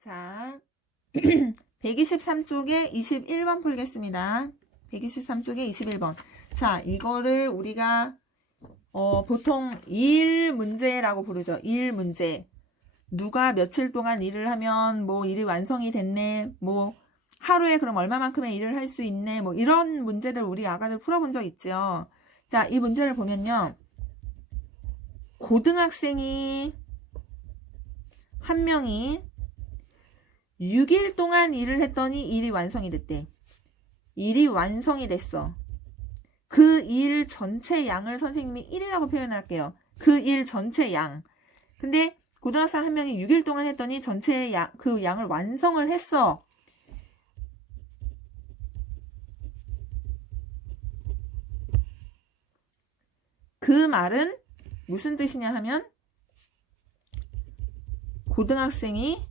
자, 123쪽에 21번 풀겠습니다. 123쪽에 21번. 자, 이거를 우리가 보통 일 문제라고 부르죠. 일 문제. 누가 며칠 동안 일을 하면 뭐 일이 완성이 됐네. 뭐 하루에 그럼 얼마만큼의 일을 할 수 있네. 뭐 이런 문제들 우리 아가들 풀어본 적 있죠. 자, 이 문제를 보면요. 고등학생이 한 명이 6일 동안 일을 했더니 일이 완성이 됐대. 일이 완성이 됐어. 그 일 전체 양을 선생님이 1이라고 표현할게요. 그 일 전체 양. 근데 고등학생 한 명이 6일 동안 했더니 전체 양, 그 양을 완성을 했어. 그 말은 무슨 뜻이냐 하면 고등학생이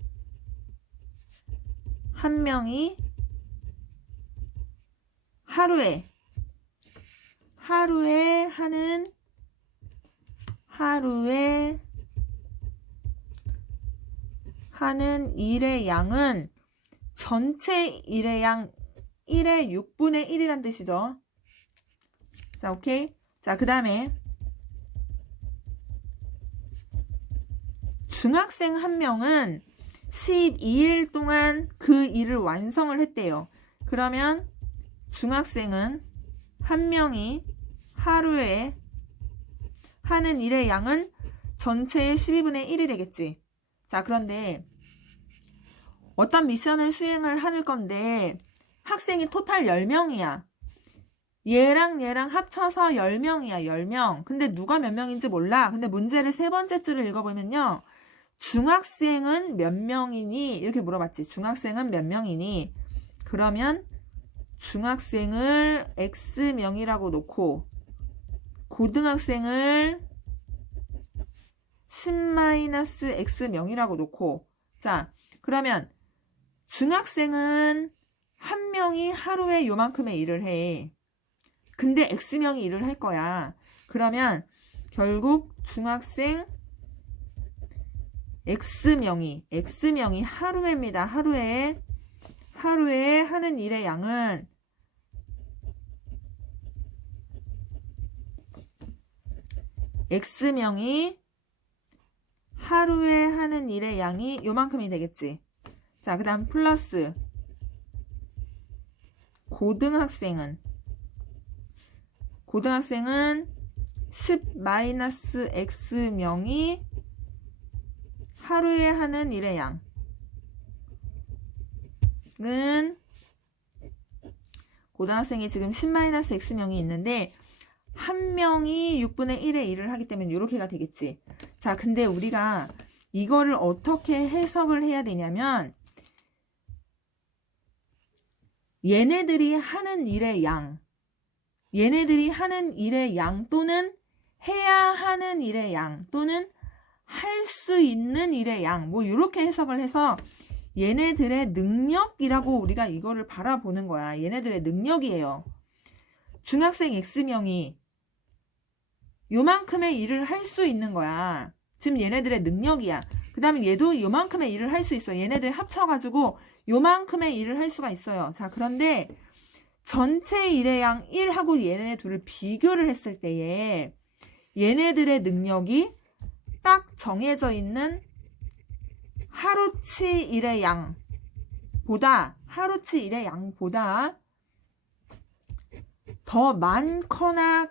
한 명이 하루에 하는 일의 양은 전체 일의 양 1의 6분의 1이란 뜻이죠. 자, 오케이. 자, 그 다음에 중학생 한 명은 12일 동안 그 일을 완성을 했대요. 그러면 중학생은 한 명이 하루에 하는 일의 양은 전체의 12분의 1이 되겠지. 자, 그런데 어떤 미션을 수행을 할 건데 학생이 토탈 10명이야. 얘랑 합쳐서 10명이야. 10명. 근데 누가 몇 명인지 몰라. 근데 문제를 세 번째 줄을 읽어보면요. 중학생은 몇 명이니? 이렇게 물어봤지. 중학생은 몇 명이니? 그러면 중학생을 X명이라고 놓고 고등학생을 10-X명이라고 놓고 자, 그러면 중학생은 한 명이 하루에 요만큼의 일을 해. 근데 X명이 일을 할 거야. 그러면 결국 중학생 X명이 하루에입니다. 하루에 하는 일의 양은 X명이 하루에 하는 일의 양이 요만큼이 되겠지. 자, 그 다음 플러스 고등학생은 10-X명이 하루에 하는 일의 양은 고등학생이 지금 10-X명이 있는데 한 명이 6분의 1의 일을 하기 때문에 이렇게가 되겠지. 자, 근데 우리가 이거를 어떻게 해석을 해야 되냐면 얘네들이 하는 일의 양 또는 해야 하는 일의 양 또는 할 수 있는 일의 양 뭐 이렇게 해석을 해서 얘네들의 능력이라고 우리가 이거를 바라보는 거야. 얘네들의 능력이에요. 중학생 X명이 요만큼의 일을 할 수 있는 거야. 지금 얘네들의 능력이야. 그 다음에 얘도 요만큼의 일을 할 수 있어. 얘네들 합쳐가지고 요만큼의 일을 할 수가 있어요. 자, 그런데 전체 일의 양 1하고 얘네 둘을 비교를 했을 때에 얘네들의 능력이 딱 정해져 있는 하루치 일의 양보다 더 많거나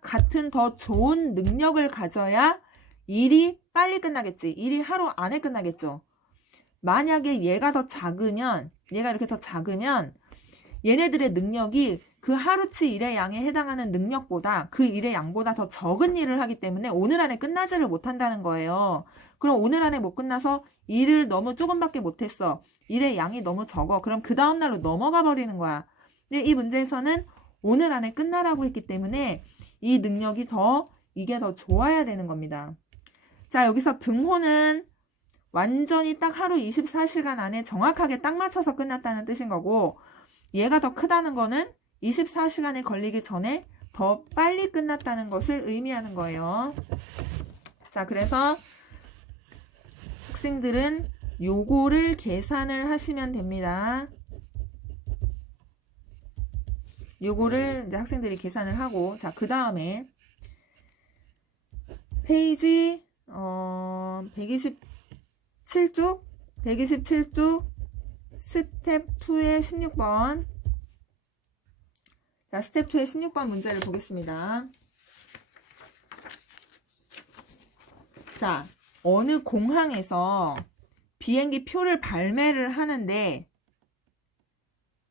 같은 더 좋은 능력을 가져야 일이 빨리 끝나겠지. 일이 하루 안에 끝나겠죠. 만약에 얘가 이렇게 더 작으면 얘네들의 능력이 그 하루치 일의 양에 해당하는 능력보다 그 일의 양보다 더 적은 일을 하기 때문에 오늘 안에 끝나지를 못한다는 거예요. 그럼 오늘 안에 못 끝나서 일을 너무 조금밖에 못했어. 일의 양이 너무 적어. 그럼 그 다음날로 넘어가 버리는 거야. 근데 이 문제에서는 오늘 안에 끝나라고 했기 때문에 이 능력이 이게 더 좋아야 되는 겁니다. 자, 여기서 등호는 완전히 딱 하루 24시간 안에 정확하게 딱 맞춰서 끝났다는 뜻인 거고 얘가 더 크다는 거는 24시간이 걸리기 전에 더 빨리 끝났다는 것을 의미하는 거예요. 자, 그래서 학생들은 요거를 계산을 하시면 됩니다. 요거를 이제 학생들이 계산을 하고, 자, 그 다음에 페이지 127쪽 스텝 2의 16번. 자, 스텝 2의 16번 문제를 보겠습니다. 자, 어느 공항에서 비행기 표를 발매를 하는데,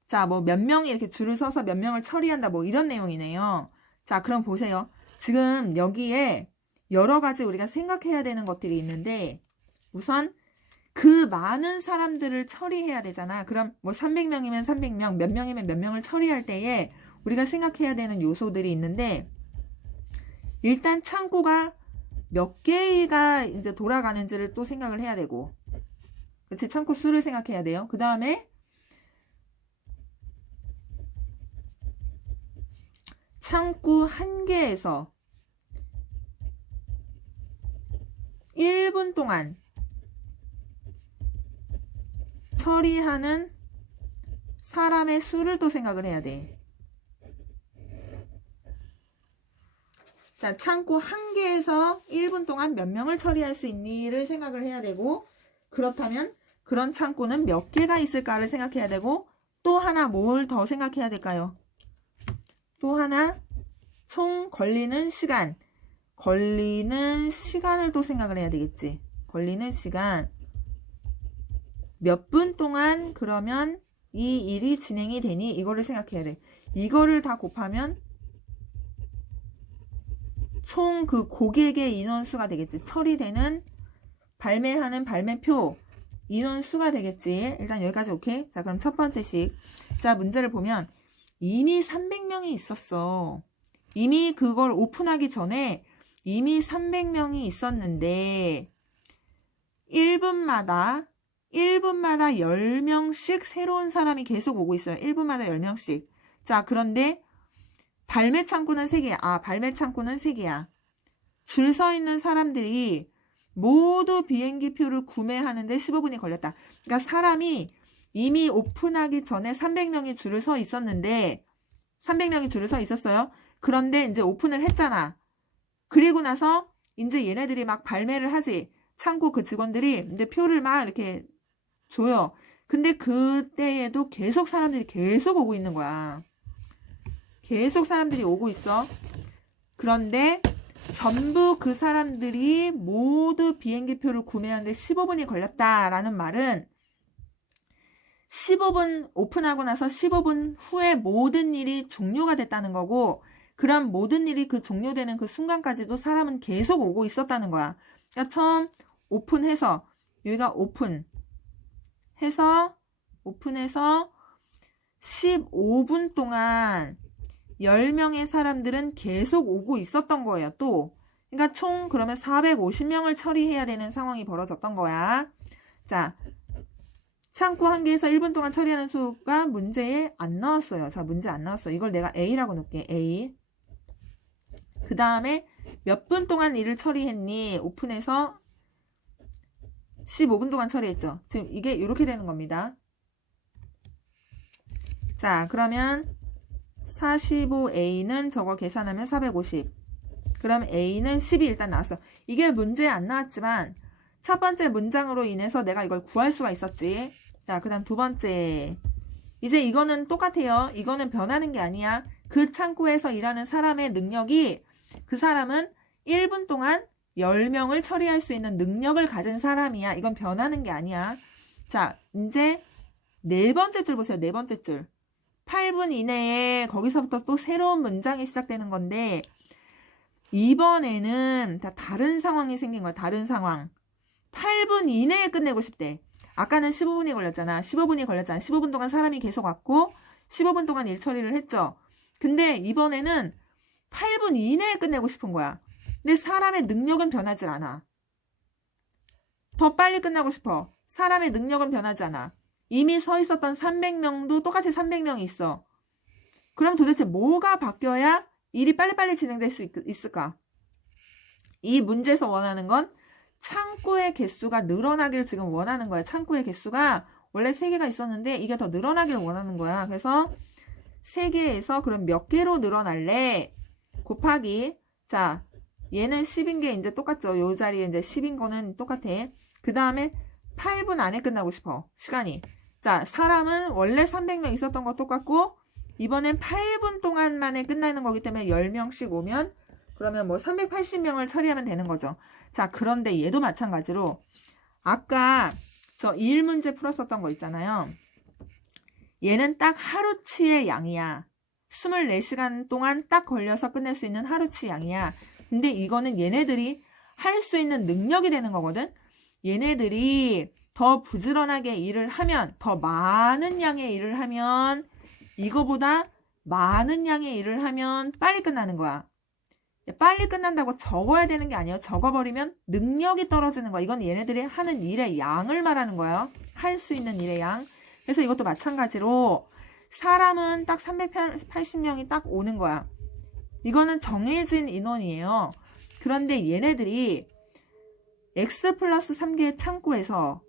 자, 뭐 몇 명이 이렇게 줄을 서서 몇 명을 처리한다, 뭐 이런 내용이네요. 자, 그럼 보세요. 지금 여기에 여러 가지 우리가 생각해야 되는 것들이 있는데, 우선 그 많은 사람들을 처리해야 되잖아. 그럼 뭐 300명이면 300명, 몇 명이면 몇 명을 처리할 때에 우리가 생각해야 되는 요소들이 있는데, 일단 창고가 몇 개가 이제 돌아가는지를 또 생각을 해야 되고, 그치? 창고 수를 생각해야 돼요. 그 다음에 창고 한 개에서 1분 동안 처리하는 사람의 수를 또 생각을 해야 돼. 자, 창고 한 개에서 1분 동안 몇 명을 처리할 수 있니를 생각을 해야 되고, 그렇다면 그런 창고는 몇 개가 있을까를 생각해야 되고, 또 하나 뭘 더 생각해야 될까요? 또 하나 총 걸리는 시간을 또 생각을 해야 되겠지. 걸리는 시간 몇 분 동안 그러면 이 일이 진행이 되니 이거를 생각해야 돼. 이거를 다 곱하면 총 그 고객의 인원수가 되겠지. 처리되는 발매하는 발매표 인원수가 되겠지. 일단 여기까지 오케이? 자, 그럼 첫 번째씩. 자, 문제를 보면 이미 300명이 있었어. 이미 그걸 오픈하기 전에 이미 300명이 있었는데 1분마다 10명씩 새로운 사람이 계속 오고 있어요. 1분마다 10명씩. 자, 그런데 발매 창구는 3개야. 발매 창구는 3개야. 줄 서 있는 사람들이 모두 비행기 표를 구매하는데 15분이 걸렸다. 그러니까 사람이 이미 오픈하기 전에 300명이 줄을 서 있었는데 300명이 줄을 서 있었어요. 그런데 이제 오픈을 했잖아. 그리고 나서 이제 얘네들이 막 발매를 하지. 창고 그 직원들이 이제 표를 막 이렇게 줘요. 근데 그때에도 계속 사람들이 계속 오고 있는 거야. 계속 사람들이 오고 있어. 그런데 전부 그 사람들이 모두 비행기 표를 구매하는데 15분이 걸렸다라는 말은 15분 오픈하고 나서 15분 후에 모든 일이 종료가 됐다는 거고, 그럼 모든 일이 그 종료되는 그 순간까지도 사람은 계속 오고 있었다는 거야. 그러니까 처음 오픈해서 여기가 오픈해서 15분 동안 10명의 사람들은 계속 오고 있었던 거예요. 또 그러니까 총 그러면 450명을 처리해야 되는 상황이 벌어졌던 거야. 자, 창고 한 개에서 1분 동안 처리하는 수가 문제에 안 나왔어요. 자, 문제 안 나왔어. 이걸 내가 A라고 놓을게. A. 그 다음에 몇 분 동안 일을 처리했니? 오픈해서 15분 동안 처리했죠. 지금 이게 이렇게 되는 겁니다. 자, 그러면 45A는 저거 계산하면 450. 그럼 A는 10이 일단 나왔어. 이게 문제에 안 나왔지만 첫 번째 문장으로 인해서 내가 이걸 구할 수가 있었지. 자, 그 다음 두 번째. 이제 이거는 똑같아요. 이거는 변하는 게 아니야. 그 창고에서 일하는 사람의 능력이, 그 사람은 1분 동안 10명을 처리할 수 있는 능력을 가진 사람이야. 이건 변하는 게 아니야. 자, 이제 네 번째 줄 보세요. 네 번째 줄. 8분 이내에 거기서부터 또 새로운 문장이 시작되는 건데, 이번에는 다 다른 상황이 생긴 거야. 다른 상황. 8분 이내에 끝내고 싶대. 아까는 15분이 걸렸잖아. 15분 동안 사람이 계속 왔고 15분 동안 일 처리를 했죠. 근데 이번에는 8분 이내에 끝내고 싶은 거야. 근데 사람의 능력은 변하지 않아. 더 빨리 끝나고 싶어. 사람의 능력은 변하지 않아. 이미 서 있었던 300명도 똑같이 300명이 있어. 그럼 도대체 뭐가 바뀌어야 일이 빨리빨리 진행될 수 있을까? 이 문제에서 원하는 건 창구의 개수가 늘어나길 지금 원하는 거야. 창구의 개수가 원래 3개가 있었는데 이게 더 늘어나길 원하는 거야. 그래서 3개에서 그럼 몇 개로 늘어날래? 곱하기, 자, 얘는 10인 게 이제 똑같죠. 요 자리에 이제 10인 거는 똑같아. 그 다음에 8분 안에 끝나고 싶어. 시간이. 자, 사람은 원래 300명 있었던 거 똑같고 이번엔 8분 동안 만에 끝나는 거기 때문에 10명씩 오면 그러면 뭐 380명을 처리하면 되는 거죠. 자, 그런데 얘도 마찬가지로 아까 저 1문제 풀었었던 거 있잖아요. 얘는 딱 하루치의 양이야. 24시간 동안 딱 걸려서 끝낼 수 있는 하루치 양이야. 근데 이거는 얘네들이 할 수 있는 능력이 되는 거거든. 얘네들이 더 부지런하게 일을 하면, 더 많은 양의 일을 하면, 이거보다 많은 양의 일을 하면 빨리 끝나는 거야. 빨리 끝난다고 적어야 되는 게 아니에요. 적어버리면 능력이 떨어지는 거야. 이건 얘네들이 하는 일의 양을 말하는 거예요. 할 수 있는 일의 양. 그래서 이것도 마찬가지로 사람은 딱 380명이 딱 오는 거야. 이거는 정해진 인원이에요. 그런데 얘네들이 x 플러스 3개의 창구에서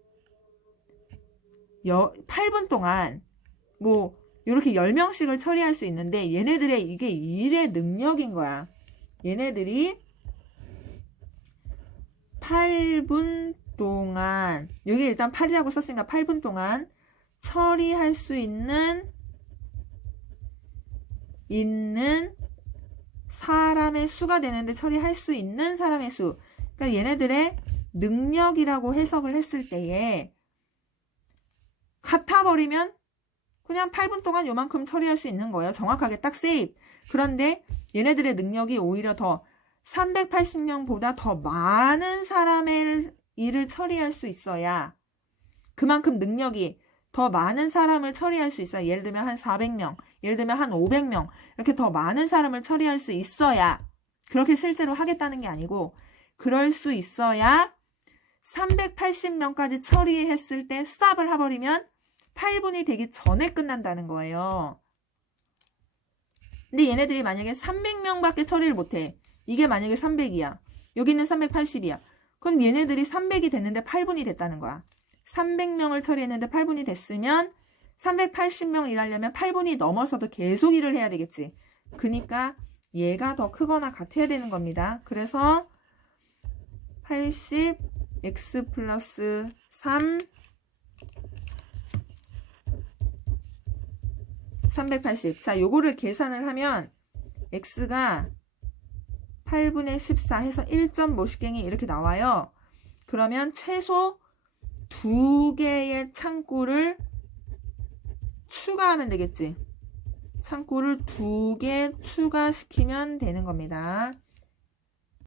8분 동안 뭐 이렇게 10명씩을 처리할 수 있는데 얘네들의 이게 일의 능력인 거야. 얘네들이 8분 동안, 여기 일단 8이라고 썼으니까 8분 동안 처리할 수 있는 사람의 수가 되는데 처리할 수 있는 사람의 수. 그러니까 얘네들의 능력이라고 해석을 했을 때에 같아버리면 그냥 8분 동안 요만큼 처리할 수 있는 거예요. 정확하게 딱 세입. 그런데 얘네들의 능력이 오히려 더 380명보다 더 많은 사람의 일을 처리할 수 있어야 그만큼 능력이 더 많은 사람을 처리할 수 있어야 예를 들면 한 400명, 예를 들면 한 500명 이렇게 더 많은 사람을 처리할 수 있어야 그렇게 실제로 하겠다는 게 아니고 그럴 수 있어야 380명까지 처리했을 때 스탑을 해버리면 8분이 되기 전에 끝난다는 거예요. 근데 얘네들이 만약에 300명밖에 처리를 못해. 이게 만약에 300이야. 여기는 380이야. 그럼 얘네들이 300이 됐는데 8분이 됐다는 거야. 300명을 처리했는데 8분이 됐으면 380명 일하려면 8분이 넘어서도 계속 일을 해야 되겠지. 그러니까 얘가 더 크거나 같아야 되는 겁니다. 그래서 80 x 플러스 3 380. 자, 요거를 계산을 하면 x가 8분의 14 해서 1.5식갱이 이렇게 나와요. 그러면 최소 2개의 창구를 추가하면 되겠지. 창구를 2개 추가시키면 되는 겁니다.